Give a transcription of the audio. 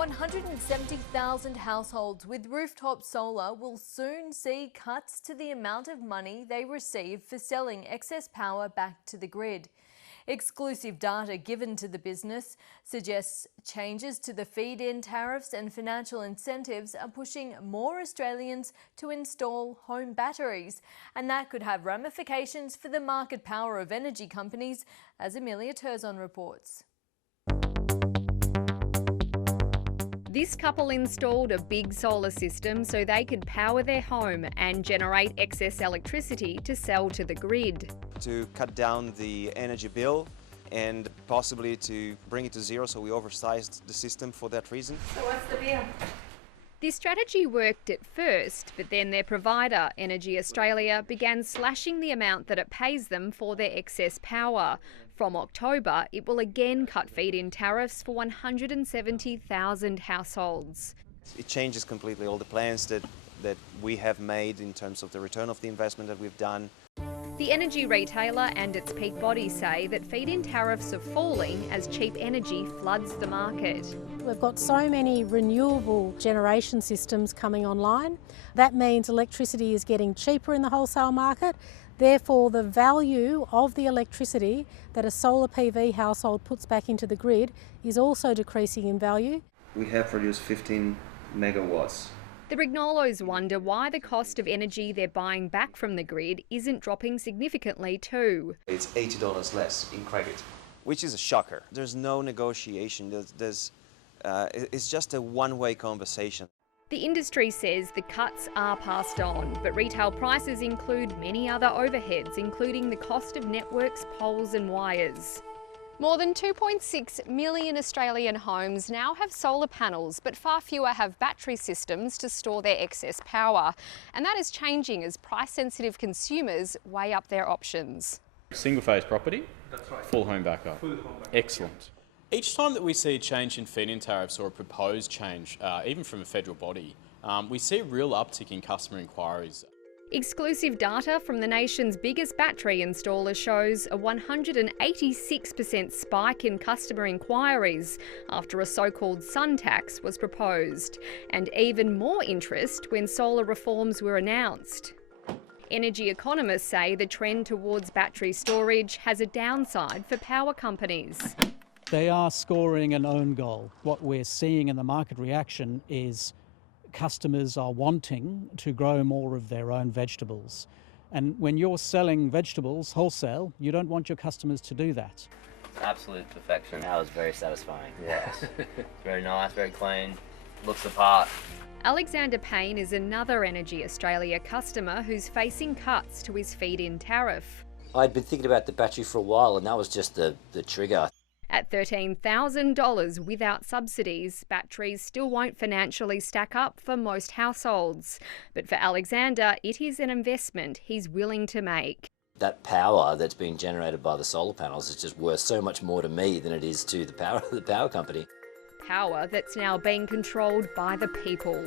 170,000 households with rooftop solar will soon see cuts to the amount of money they receive for selling excess power back to the grid. Exclusive data given to the business suggests changes to the feed-in tariffs and financial incentives are pushing more Australians to install home batteries, and that could have ramifications for the market power of energy companies, as Emilia Terzon reports. This couple installed a big solar system so they could power their home and generate excess electricity to sell to the grid. To cut down the energy bill and possibly to bring it to zero, so we oversized the system for that reason. So what's the deal? This strategy worked at first, but then their provider, Energy Australia, began slashing the amount that it pays them for their excess power. From October, it will again cut feed-in tariffs for 170,000 households. It changes completely all the plans that we have made in terms of the return of the investment that we've done. The energy retailer and its peak body say that feed-in tariffs are falling as cheap energy floods the market. We've got so many renewable generation systems coming online. That means electricity is getting cheaper in the wholesale market. Therefore, the value of the electricity that a solar PV household puts back into the grid is also decreasing in value. We have produced 15 megawatts. The Rignolos wonder why the cost of energy they're buying back from the grid isn't dropping significantly too. It's $80 less in credit. Which is a shocker. There's no negotiation. It's just a one-way conversation. The industry says the cuts are passed on, but retail prices include many other overheads, including the cost of networks, poles and wires. More than 2.6 million Australian homes now have solar panels, but far fewer have battery systems to store their excess power. And that is changing as price-sensitive consumers weigh up their options. Single-phase property, that's right. Full home backup. Excellent. Each time that we see a change in feed-in tariffs or a proposed change, even from a federal body, we see a real uptick in customer inquiries. Exclusive data from the nation's biggest battery installer shows a 186% spike in customer inquiries after a so-called sun tax was proposed, and even more interest when solar reforms were announced. Energy economists say the trend towards battery storage has a downside for power companies. They are scoring an own goal. What we're seeing in the market reaction is customers are wanting to grow more of their own vegetables. And when you're selling vegetables wholesale, you don't want your customers to do that. Absolute perfection. That was very satisfying. Yes. Very nice, very clean, looks the part. Alexander Payne is another Energy Australia customer who's facing cuts to his feed-in tariff. I'd been thinking about the battery for a while, and that was just the trigger. At $13,000 without subsidies, batteries still won't financially stack up for most households. But for Alexander, it is an investment he's willing to make. That power that's being generated by the solar panels is just worth so much more to me than it is to the power company. Power that's now being controlled by the people.